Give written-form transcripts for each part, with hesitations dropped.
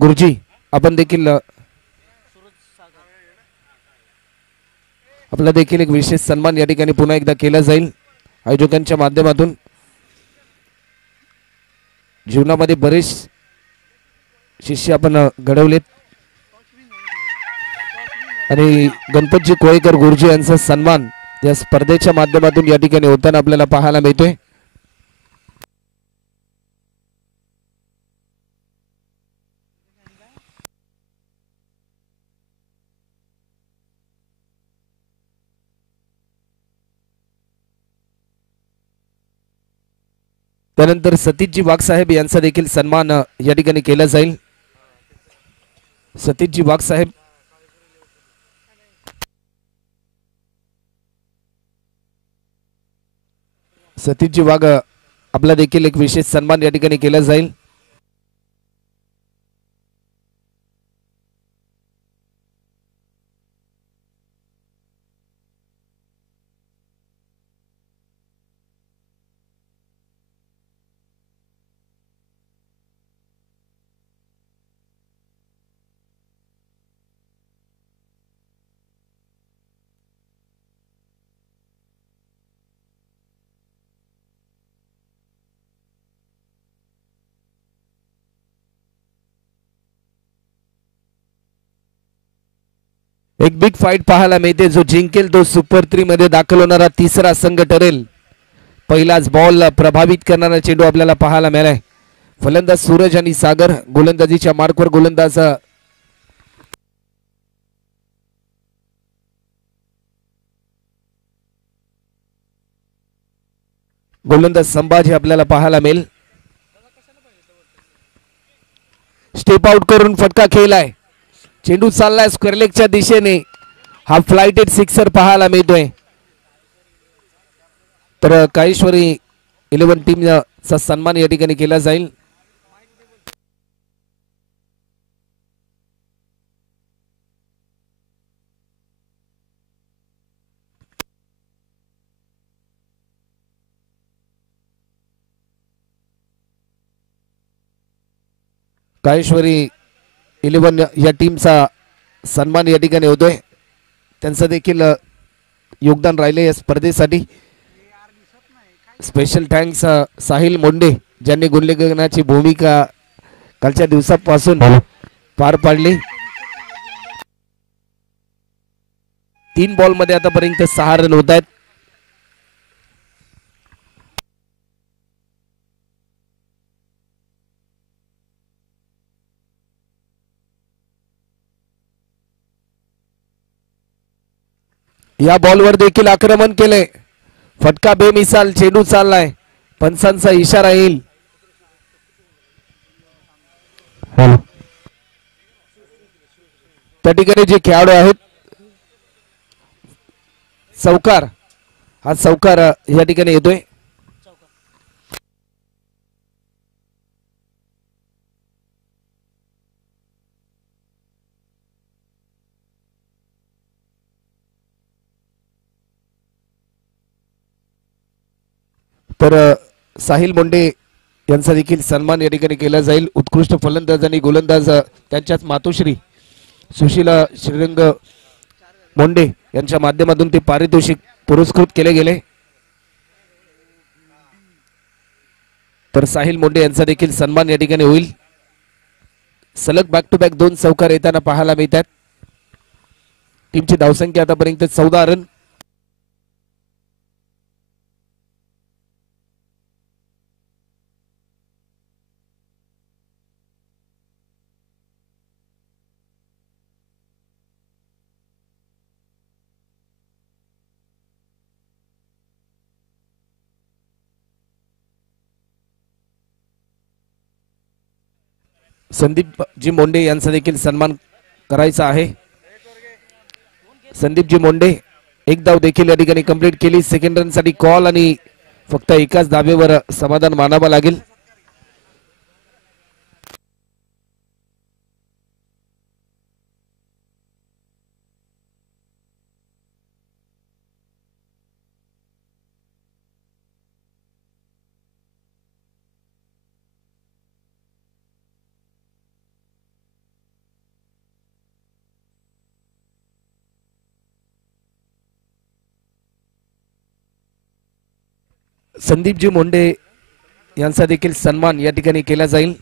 गुरुजी आपण देखील आपला देखील एक विशेष सन्मान या ठिकाणी पुन्हा एकदा केला जाईल आयोजकांच्या माध्यमातून. जीवनामध्ये बरेच शिष्य आपण घडवलेत आणि गणपतजी कोळेकर गुरुजी यांचा सन्मान या स्पर्धेच्या माध्यमातून या ठिकाणी होताना आपल्याला पाहायला मिळतोय. त्यानंतर सतीशजी वाघ साहेब यांचा देखील सन्मान या ठिकाणी केला जाईल. सतीशजी वाघ साहेब सतीशजी वाघ आपला देखील एक विशेष सन्मान या ठिकाणी केला जाईल. एक बिग फाईट पाहायला मिळते. जो जिंकेल तो सुपर 3 मध्ये दाखल होणारा तिसरा संघ ठरेल. पहिलाच बॉल प्रभावित करणारा चेंडू आपल्याला पाहायला मिळालाय. फलंदाज सूरज आणि सागर, गोलंदाजीच्या मार्कवर गोलंदाज संभाजी आपल्याला पाहायला मिळेल. स्टेप आउट करून फटका खेळलाय. चेंडू चाललाय स्क्वेअरलेगच्या दिशेने. हा फ्लायटेड सिक्सर पाहायला मिळतोय. तर काळेश्वरी 11 टीमचा सन्मान या ठिकाणी केला जाईल. काळेश्वरी 11 या टीमचा सन्मान या ठिकाणी होतोय. त्यांचं देखील योगदान राहिले या स्पर्धेसाठी. स्पेशल थँक्स साहिल मोंडे ज्यांनी गुणलेखनाची भूमिका कालच्या दिवसापासून पार पाडली. 3 बॉल मध्ये आतापर्यंत 6 रन होत आहेत. या बॉलवर देखील आक्रमण केले. फटका बेमिसाल चेंडू चाललाय. पंचांचा इशारा येईल. त्या ठिकाणी जे खेळाडू आहेत चौकार, हा चौकार या ठिकाणी येतोय. तर साहिल मोंडे यांचा देखील सन्मान या ठिकाणी केला जाईल. उत्कृष्ट फलंदाज आणि गोलंदाज त्यांच्याच मातोश्री सुशीला श्रीरंग मोंडे यांच्या माध्यमातून ते पारितोषिक पुरस्कृत केले गेले. तर साहिल मोंडे यांचा देखील सन्मान या ठिकाणी होईल. सलग बॅक टू बॅक 2 चौकार येताना पाहायला मिळतात. टीमची धावसंख्या आतापर्यंत 14 रन. संदीपजी मोंडे यांचा देखील सन्मान करायचा आहे. संदीपजी मोंडे एक धाव देखील या ठिकाणी कंप्लीट केली. सेकंड रन साठी कॉल आणि फक्त एकाच धाब्यावर समाधान मानावं लागेल. संदीपजी मोंडे यांचा देखील सन्मान या ठिकाणी केला जाईल.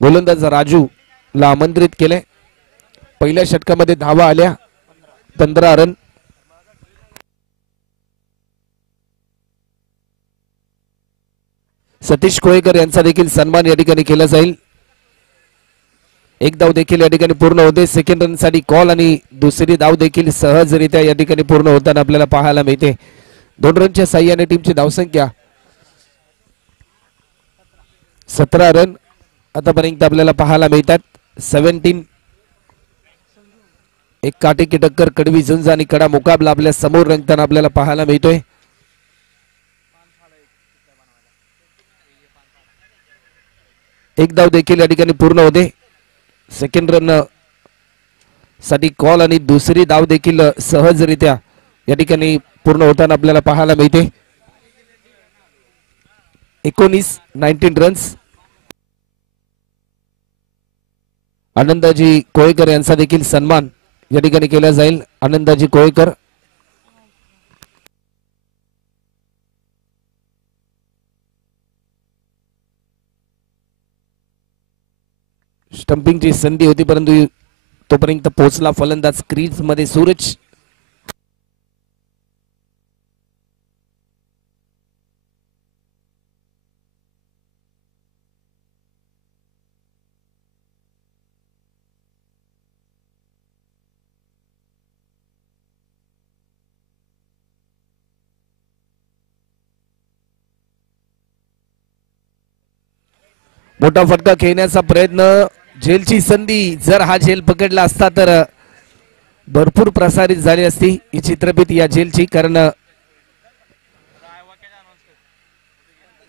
गोलंदाज राजू ला आमंत्रित केले. पहिल्या षटकामध्ये धावा आल्या 15 रन. सतीश कोळेकर यांचा देखील सन्मान या ठिकाणी केला जाईल. एक धाव देखील या ठिकाणी पूर्ण होते. सेकंड रन साठी कॉल आणि दुसरी धाव देखील सहजरित्या या ठिकाणी पूर्ण होताना आपल्याला पाहायला मिळते. 2 रनच्या साह्याने टीमची धावसंख्या 17 रन आतापर्यंत आपल्याला पाहायला मिळतात. 17. एक काटेकी टक्कर, कडवी झुंज आणि कडा मुकाबला आपल्या समोर रंगताना आपल्याला पाहायला मिळतोय. एक धाव देखील या ठिकाणी पूर्ण होते. सेकंड रन साठी कॉल आणि दुसरी धाव देखील सहजरित्या या ठिकाणी पूर्ण होताना आपल्याला पाहायला मिळते. 19 रन्स. आनंदाजी कोळेकर यांचा देखील सन्मान या ठिकाणी केला जाईल. आनंदाजी कोळेकर स्टंपिंगची संधी होती परंतु तोपर्यंत पोहोचला फलंदाज क्रीज मध्ये सूरज. मोठा फटका खेळण्याचा प्रयत्न, झेलची संधी. जर हा झेल पकडला असता तर भरपूर प्रसारित झाली असती ही चित्रफित या झेलची. कारण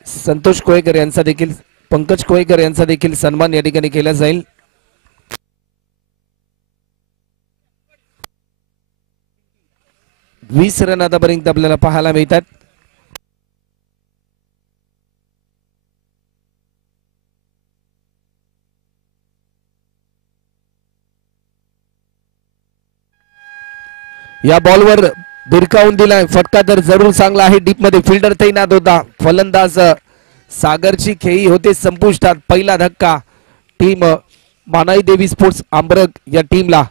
संतोष कोळेकर यांचा देखील, पंकज कोळेकर यांचा देखील सन्मान या ठिकाणी केला जाईल. वीस रन आतापर्यंत आपल्याला पाहायला मिळतात. या बॉलवर भिरकावून दिलाय फटका तर जरूर चांगला आहे. डीप मध्ये फिल्डर तैनात होता. फलंदाज सागरची खेळी होते संपुष्टात. पहिला धक्का टीम मानाई देवी स्पोर्ट्स आंबरग या टीमला.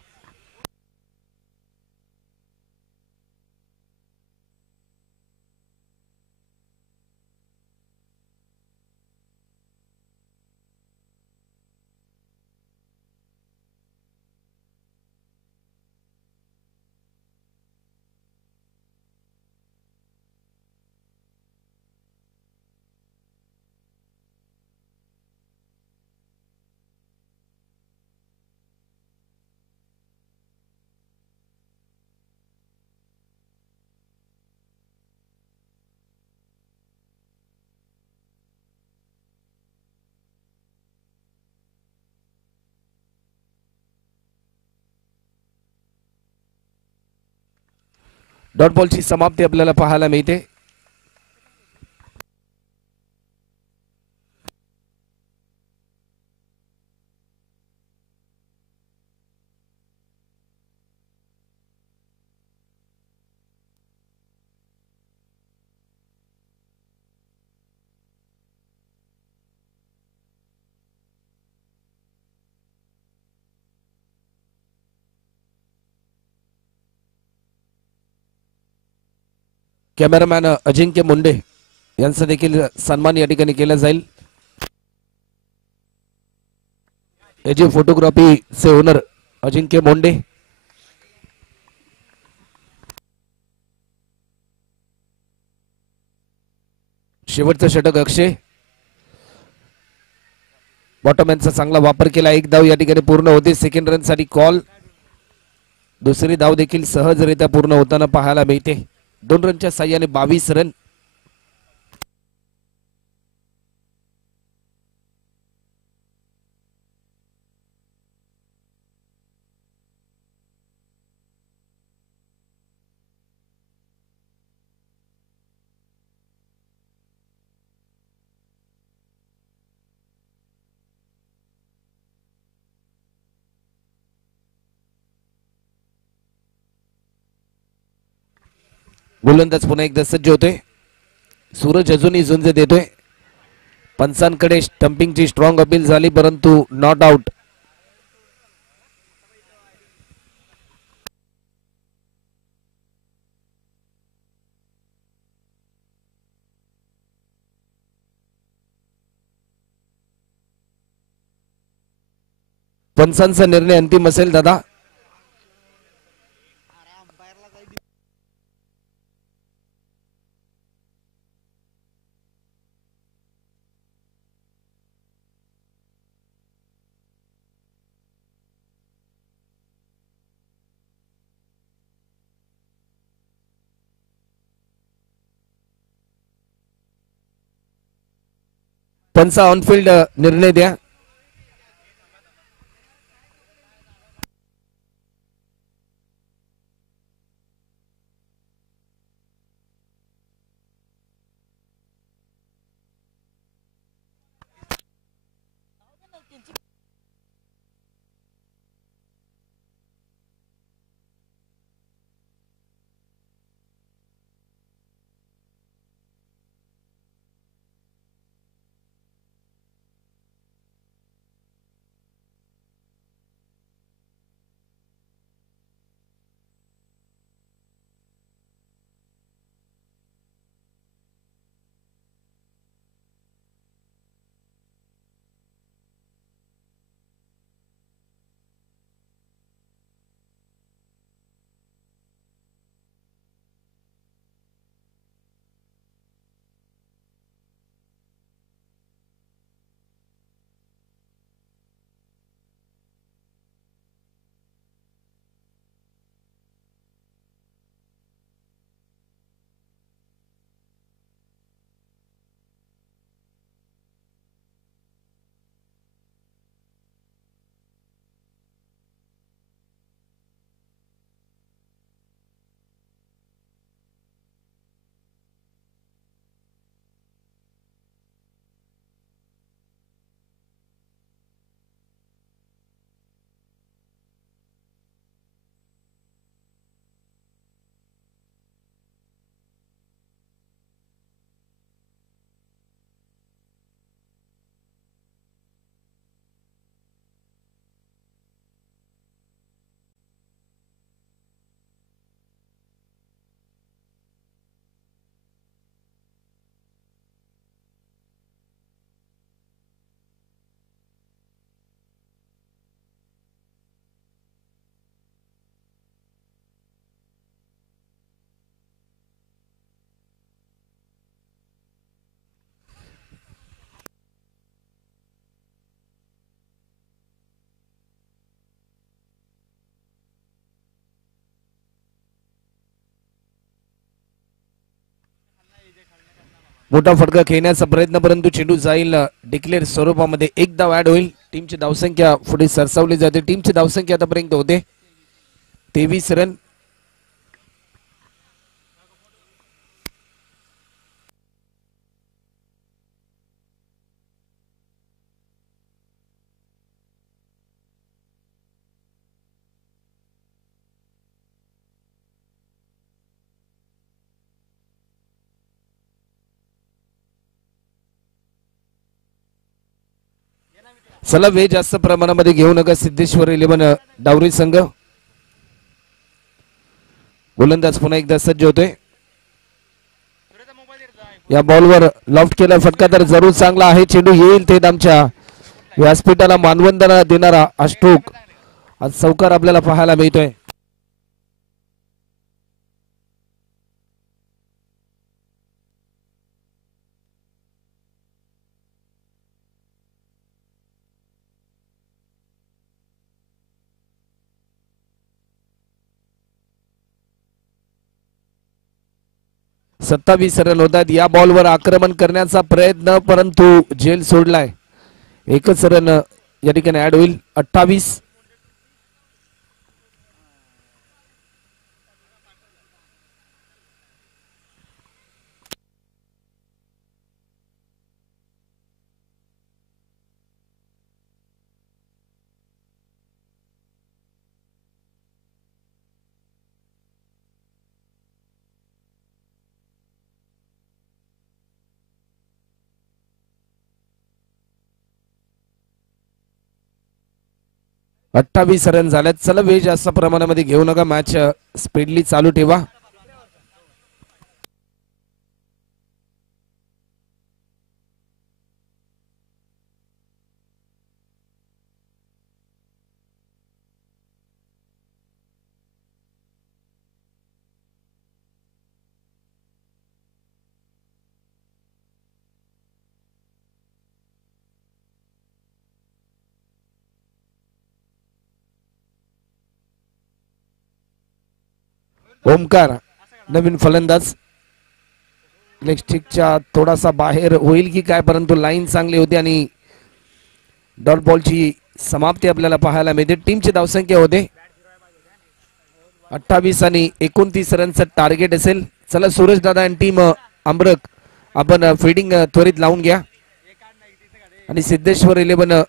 डॉट बॉलची समाप्ती आपल्याला पाहायला मिळते. कॅमेरामॅन अजिंक्य मुंडे यांचा देखील सन्मान या ठिकाणी केला जाईल. एजी फोटोग्राफीचे ओनर अजिंक्य मुंडे. शेवटचं षटक अक्षय बॉटमॅनचा चांगला वापर केला. एक धाव या ठिकाणी पूर्ण होते. सेकंड रन साठी कॉल. दुसरी धाव देखील सहजरित्या पूर्ण होताना पाहायला मिळते. 2 रनच्या साह्याने 22 रन. गोलंदाज पुन्हा एकदा सज्ज होतोय. सूरज अजूनही झुंज देतोय. पंचांकडे स्टंपिंगची स्ट्रॉंग अपील झाली परंतु नॉट आउट. पंचांचा निर्णय अंतिम असेल दादा. पंचा ऑनफिल्ड निर्णय द्या. मोठा फटका खेळण्याचा प्रयत्न परंतु चेंडू जाईल डिक्लेअर स्वरूपामध्ये. एक धाव ऍड होईल. टीमची धावसंख्या पुढे सरसावली जाते. टीमची धावसंख्या आतापर्यंत होते 23 रन. चला वेळ जास्त प्रमाणामध्ये घेऊ नका सिद्धेश्वर 11 डावरी संघ. गोलंदाज पुन्हा एकदा सज्ज होतोय. या बॉलवर लॉफ्ट केला फटका तर जरूर चांगला आहे. चेंडू येईल थेट आमच्या व्यासपीठाला मानवंदना देणारा हा स्ट्रोक आज चौकार आपल्याला पाहायला मिळतोय. सत्तावीस रन होतात. या बॉलवर आक्रमण करण्याचा प्रयत्न परंतु झेल सोडलाय. एकच रन या ठिकाणी ऍड होईल. 28. 28 रन झाल्यात. चला वेळ जास्त प्रमाणामध्ये घेऊ नका, मॅच स्पीडली चालू ठेवा. ओमकार नवीन फलंदाज, लेग स्टिकच्या थोडासा बाहेर होईल की काय, परंतु लाईन चांगली होती आणि डॉट बॉलची समाप्ती आपल्याला पाहायला मिळते. टीमची धावसंख्या होते 28 आणि 29 रनचं टार्गेट असेल. चला सुरेश दादा आणि टीम अमरक आपण फिल्डिंग त्वरित लावून घ्या आणि सिद्धेश्वर 11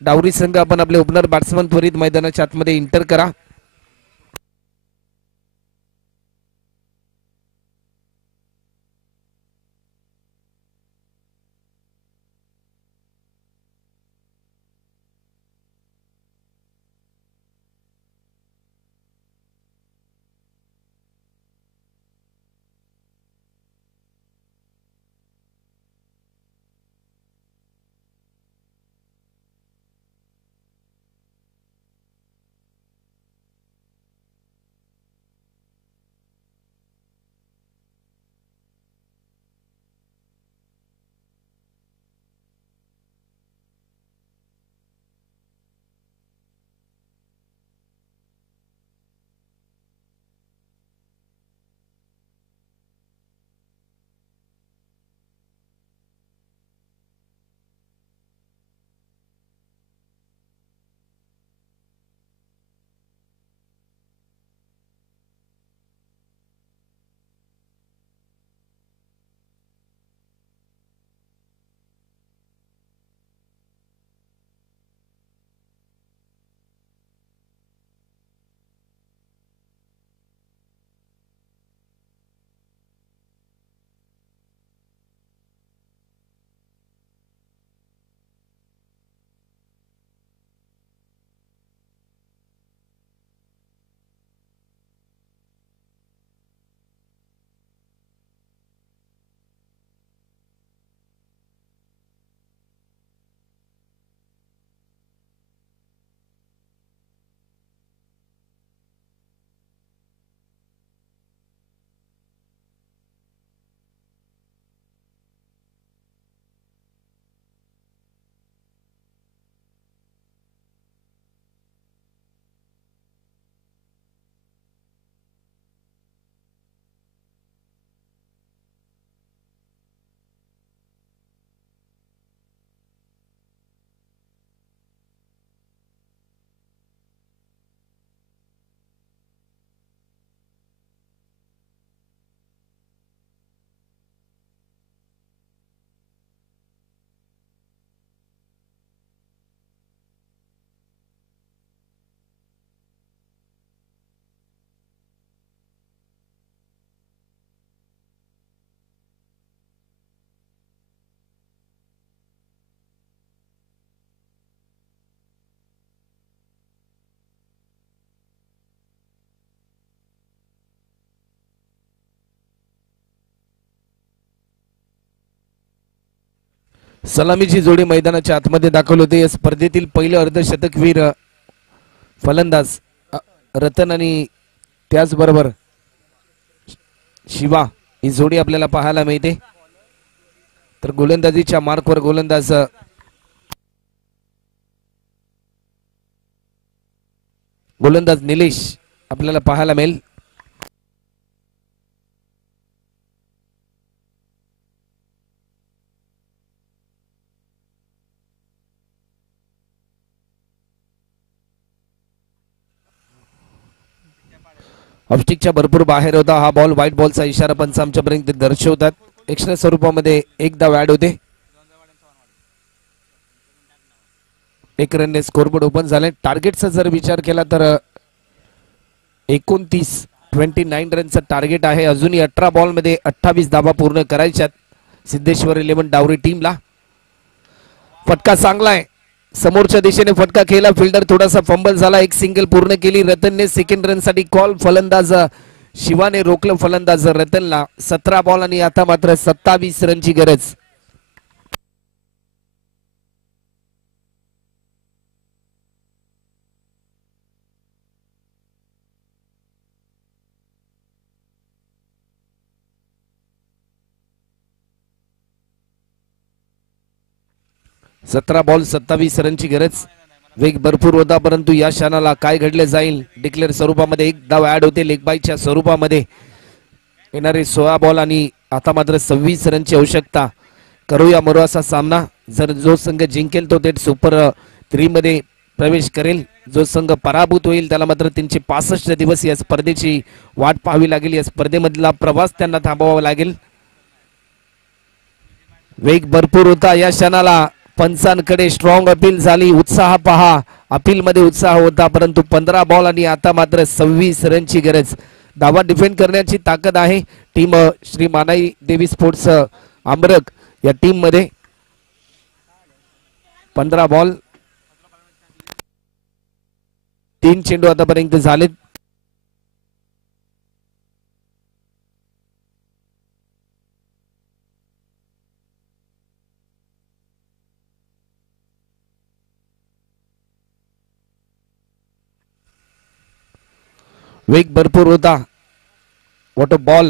डावरी संघ आपण आपले ओपनर बॅट्समन त्वरित मैदानाच्या आतमध्ये इंटर करा. सलामीची जोडी मैदानाच्या आतमध्ये दाखल होते. या स्पर्धेतील पहिलं अर्धशतकवीर फलंदाज रतन आणि त्याचबरोबर शिवा ही जोडी आपल्याला पाहायला मिळते. तर गोलंदाजीच्या मार्कवर गोलंदाज निलेश आपल्याला पाहायला मिळेल. ऑफस्टिकच्या भरपूर बाहेर होता हा बॉल. व्हाईट बॉलचा इशारा पंच आमच्यापर्यंत दर्शवतात. एक्स्ट्रा स्वरूपामध्ये एक धाव ऍड होते. 1 रनने स्कोरबोर्ड ओपन झाले. टार्गेटचा जर विचार केला तर 29 रनचं टार्गेट आहे. अजूनही 18 बॉल मध्ये 28 धावा पूर्ण करायच्यात सिद्धेश्वर 11 डावरी टीमला. फटका चांगला आहे. समोरच्या दिशेने फटका केला, फिल्डर थोडासा फंबल झाला, एक सिंगल पूर्ण केली रतनने, सेकंड रन साठी कॉल, फलंदाज शिवाने रोखलं फलंदाज रतनला, 17 बॉल आणि आता मात्र 27 रनची गरज. सतरा बॉल 27 रनची गरज. वेग भरपूर होता, परंतु या क्षणाला काय घडले जाईल. डिक्लेअर स्वरूपामध्ये एक धाव ऍड होते, लेगबाईच्या स्वरूपामध्ये येणारे 16 बॉल आणि आता मात्र 26 रनची आवश्यकता. करूया मरोसा सामना. जर जो संघ जिंकेल तो थेट सुपर 3 मध्ये प्रवेश करेल. जो संघ पराभूत होईल त्याला मात्र 365 दिवस या स्पर्धेची वाट पाहावी लागेल. या स्पर्धेमधला प्रवास त्यांना थांबवावा लागेल. वेग भरपूर होता या क्षणाला. पंचांकडे स्ट्रॉंग अपील झाली. उत्साह पहा, अपील मध्ये उत्साह होता, परंतु 15 बॉल आणि आता मात्र 26 रनची गरज. धावा डिफेंड करण्याची ताकद आहे टीम श्री मानाई देवी स्पोर्ट्स आंबरक या टीम मध्ये. 15 बॉल 3 चेंडू आतापर्यंत झालेत. वेग भरपूर होता. What a ball.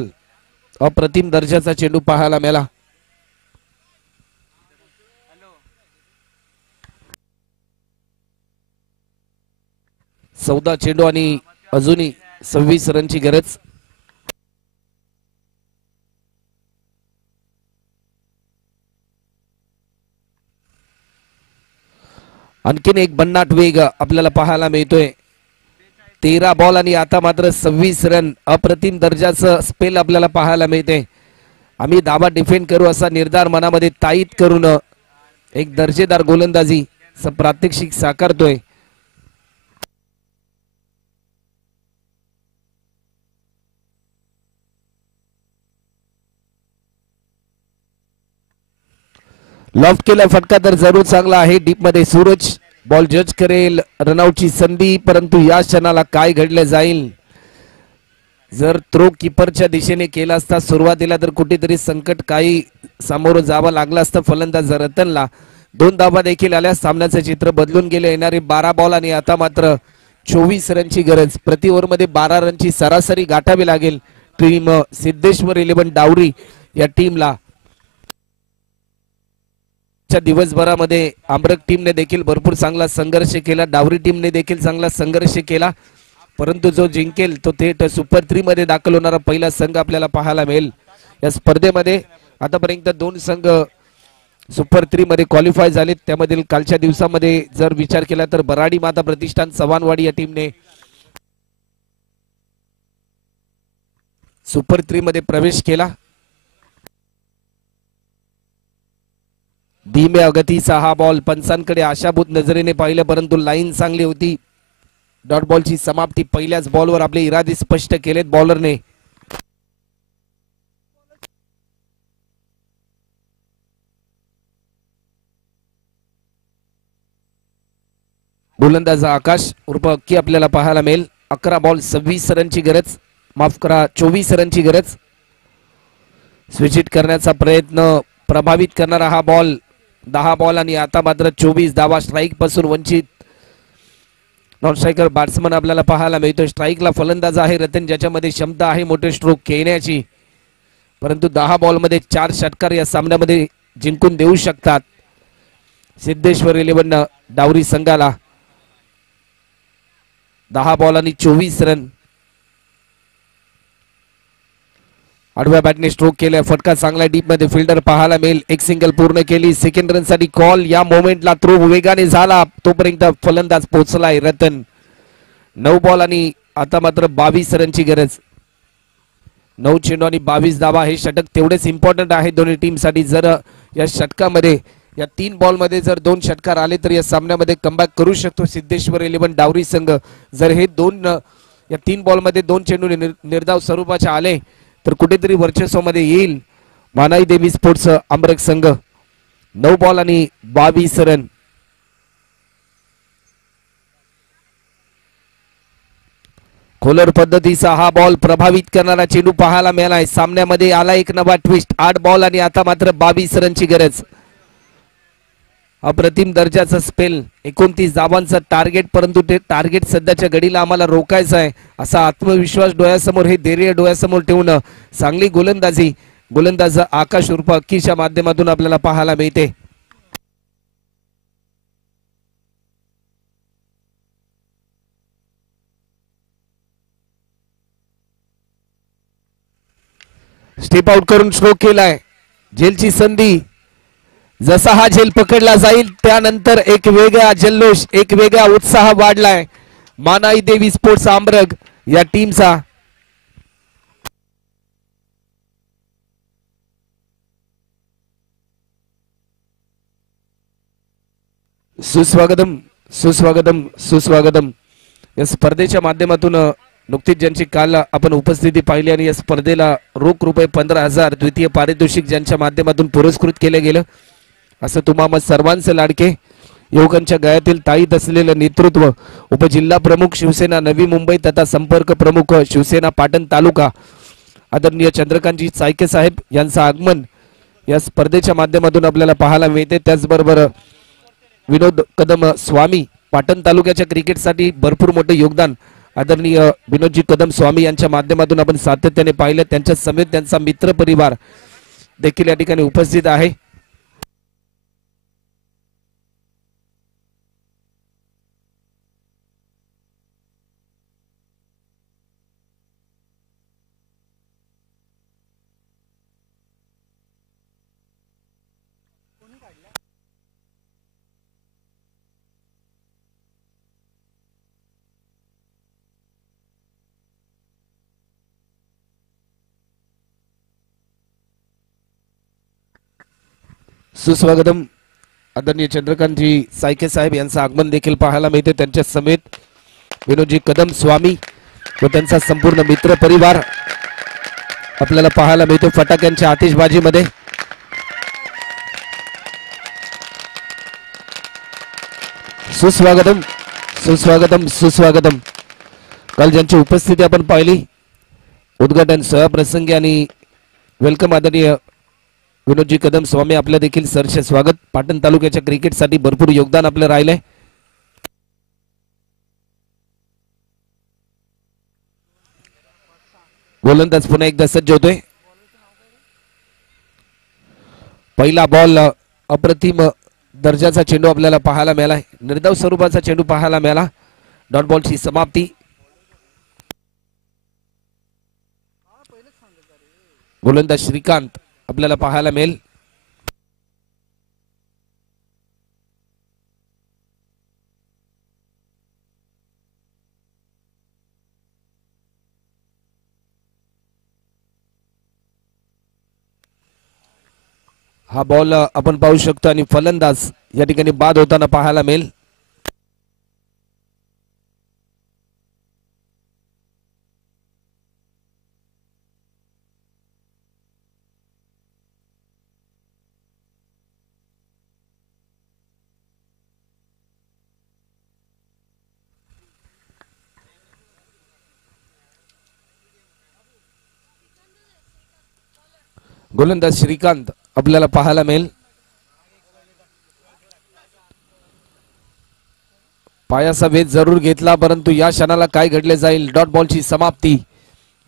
अप्रतिम दर्जाचा चेंडू पाहायला मिळाला. चौदा चेंडू आणि अजूनही 26 रनची गरज. आणखीन एक भन्नाट वेग आपल्याला पाहायला मिळतोय. 13 बॉल आणि आता मात्र 26 रन. अप्रतिम दर्जाचं स्पेल आपल्याला पाहायला मिळते. आम्ही धावा डिफेंड करू असा निर्धार मनामध्ये ताईत करून एक दर्जेदार गोलंदाजी प्रात्यक्षिक साकारतोय. लॉफ्ट केला फटका तर जरूर चांगला आहे. डीप मध्ये सूरज बॉल जज करेल. रनआउटची संधी, परंतु या क्षणाला काय घडले जाईल. जर थ्रो कीपरच्या दिशेने केला असता सुरुवातीला तर कुठेतरी संकट काही सामोरं जावं लागलं असतं फलंदाज रतनला. 2 धावा देखील आल्या. सामन्याचं चित्र बदलून गेले. येणारे 12 बॉल आणि आता मात्र 24 रनची गरज. प्रति ओव्हर मध्ये 12 रनची सरासरी गाठावी लागेल टीम सिद्धेश्वर 11 डावरी या टीमला. दिवसभरामध्ये आंबरक टीमने देखील भरपूर चांगला संघर्ष केला. डावरी टीमने देखील चांगला संघर्ष केला, परंतु जो जिंकेल तो थेट सुपर 3 मध्ये दाखल होणारा पहिला संघ आपल्याला पाहायला मिळेल. या स्पर्धेमध्ये आतापर्यंत 2 संघ सुपर 3 मध्ये क्वालिफाय झाले. त्यामधील कालच्या दिवसामध्ये जर विचार केला तर बराडी माता प्रतिष्ठान चव्हाणवाडी या टीमने सुपर 3 मध्ये प्रवेश केला. धीम्या गतीचा हा बॉल. पंचांकडे आशाभूत नजरेने पाहिलं, परंतु लाईन चांगली होती. डॉट बॉलची समाप्ती पहिल्याच बॉलवर आपले इरादे स्पष्ट केलेत बॉलरने. गोलंदाज आकाश उर्फ अक्की आपल्याला पाहायला मिळेल. 11 बॉल 26 रनची गरज. माफ करा, 24 रनची गरज. स्विच हिट करण्याचा प्रयत्न, प्रभावित करणारा हा बॉल. 10 बॉल आणि आता मात्र 24 धावा. स्ट्राईक पासून वंचित नॉन स्ट्रायकर बॅट्समन आपल्याला पाहायला मिळतो. स्ट्राईकला फलंदाज आहे रतन, ज्याच्यामध्ये क्षमता आहे मोठे स्ट्रोक खेळण्याची, परंतु 10 बॉल मध्ये 4 षटकार या सामन्यामध्ये जिंकून देऊ शकतात सिद्धेश्वर 11 डावरी संघाला. 10 बॉल आणि 24 रन. आडव्या बॅटने स्ट्रोक केले. फटका चांगला डीप मध्ये फिल्डर पाहायला मिळेल. एक सिंगल पूर्ण केली. सेकंड रन साठी कॉल. या मोमेंटला थ्रो वेगाने झाला, तोपर्यंत फलंदाज पोहोचलाय रतन. 9 बॉल आणि आता मात्र 22 रनची गरज. 9 चेंडू आणि 22 धावा. हे षटक तेवढेच इम्पॉर्टंट आहे दोन्ही टीम साठी. जर या षटकामध्ये या 3 बॉल मध्ये जर 2 षटकार आले तर या सामन्यामध्ये कमबॅक करू शकतो सिद्धेश्वर 11 डावरी संघ. जर हे 2 या 3 बॉल मध्ये 2 चेंडू निर्धाव स्वरूपाचे आले तर कुठेतरी वर्चस्वामध्ये येईल मानाई देवी स्पोर्ट्स आंबरक संघ. 9 बॉल आणि 22 रन. खोलर पद्धतीचा हा बॉल प्रभावित करणारा चेंडू पाहायला मिळालाय. सामन्यामध्ये आला एक नवा ट्विस्ट. 8 बॉल आणि आता मात्र 22 रनची गरज. अप्रतिम दर्जाचा स्पेल, 29 धावांचं टार्गेट, परंतु ते टार्गेट सध्याच्या घडीला आम्हाला रोखायचं आहे असा आत्मविश्वास डोळ्यासमोर, हे धैर्य डोळ्यासमोर ठेवून चांगली गोलंदाजी गोलंदाज आकाश उर्फ अक्कीच्या माध्यमातून आपल्याला पाहायला मिळते. स्टेप आउट करून स्ट्रोक केलाय. झेलची संधी. जसा हा झेल पकडला जाईल त्यानंतर एक वेगळा जल्लोष, एक वेगळा उत्साह वाढलाय मानाई देवी स्पोर्ट्स आंबरग या टीमचा. सुस्वागतम सुस्वागतम सुस्वागतम. या स्पर्धेच्या माध्यमातून नुकतीच ज्यांची काल आपण उपस्थिती पाहिली आणि या स्पर्धेला रोख रुपये 15,000 द्वितीय पारितोषिक ज्यांच्या माध्यमातून पुरस्कृत केले गेलं असं तुम्हा सर्वांचे लाडके युवकांच्या गळ्यातील ताईत असलेलं नेतृत्व उपजिल्हा प्रमुख शिवसेना नवी मुंबई तथा संपर्क प्रमुख शिवसेना पाटण तालुका आदरणीय चंद्रकांतजी चायके साहेब यांचं आगमन या स्पर्धेच्या माध्यमातून आपल्याला पाहायला मिळते. त्याचबरोबर विनोद कदम स्वामी, पाटण तालुक्याच्या क्रिकेटसाठी भरपूर मोठे योगदान आदरणीय विनोदजी कदम स्वामी यांच्या माध्यमातून आपण सातत्याने पाहिलं. त्यांच्या समेत त्यांचा मित्र परिवार देखील या ठिकाणी उपस्थित आहे. सुस्वागतम. आदरणीय चंद्रकांतजी सायके साहेब यांचं आगमन देखील पाहायला मिळते. त्यांच्या समेत विनोदजी कदम स्वामी व त्यांचा संपूर्ण मित्र परिवार आपल्याला पाहायला मिळतो फटाक्यांच्या आतिषबाजीमध्ये. सुस्वागतम सुस्वागतम सुस्वागतम. काल ज्यांची उपस्थिती आपण पाहिली उद्घाटन सहप्रसंगी आणि वेलकम आदरणीय विनोदजी कदम स्वामी, आपलं देखील सरचे स्वागत. पाटण तालुक्याच्या क्रिकेटसाठी भरपूर योगदान आपलं राहिलंय. गोलंदाज पुन्हा एकदा सज्ज होतोय. पहिला बॉल अप्रतिम दर्जाचा चेंडू आपल्याला पाहायला मिळाला. निर्धाव स्वरूपाचा चेंडू पाहायला मिळाला. डॉट बॉलची समाप्ती. गोलंदाज श्रीकांत आपल्याला पाहायला मिळेल. हा बॉल आपण पाहू शकतो आणि फलंदाज या ठिकाणी बाद होताना पाहायला मिळेल. गोलंदाज श्रीकांत आपल्याला पाहायला मिळेल. पायाचा वेध जरूर घेतला परंतु या क्षणाला काय घडले जाईल. डॉट बॉलची समाप्ती.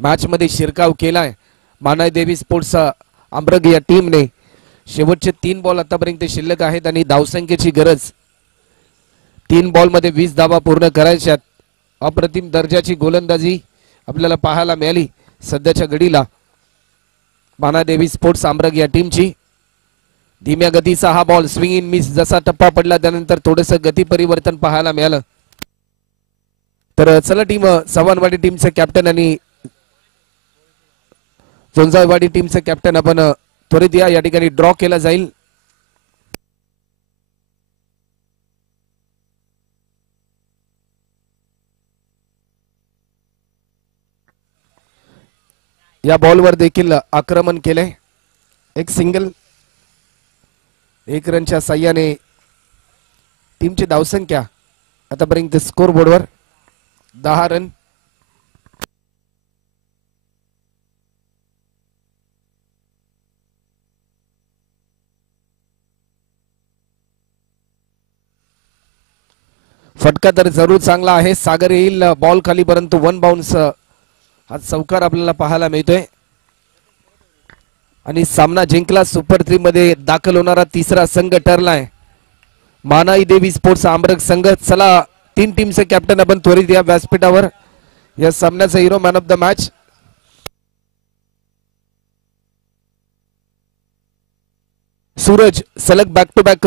मॅच मध्ये शिरकाव केलाय मानाई देवी स्पोर्ट्स आंबरग या टीमने. शेवटचे 3 बॉल आतापर्यंत शिल्लक आहेत आणि धावसंख्येची गरज 3 बॉल मध्ये 20 धावा पूर्ण करायच्यात. अप्रतिम दर्जाची गोलंदाजी आपल्याला पाहायला मिळाली सध्याच्या घडीला मानाई देवी स्पोर्ट्स आंबरग या टीमची. धीम्या गतीचा हा बॉल स्विंग इन मिस. जसा टप्पा पडला त्यानंतर थोडंसं गती परिवर्तन पाहायला मिळालं. तर चला टीम चव्हाणवाडी टीमचे कॅप्टन आणि जोंजाळवाडी टीमचे कॅप्टन आपण त्वरित या ठिकाणी ड्रॉ केला जाईल. या बॉलवर देखील आक्रमण केले. एक सिंगल, 1 रनच्या साह्याने टीमची धावसंख्या आतापर्यंत स्कोर बोर्डवर 10 रन. फटका तर जरूर चांगला आहे. सागर येईल बॉल खाली, परंतु वन बाउन्स हा चौकार आपल्याला पाहायला मिळतोय. आणि सामना जिंकला. सुपर 3 मध्ये दाखल होणारा तिसरा संघ ठरलाय मानाई देवी स्पोर्ट्स आंबरक संघ. चला, 3 टीमचे कॅप्टन आपण त्वरित या व्यासपीठावर. या सामन्याचा hero, man of the match Suraj. सलग बॅक टू बॅक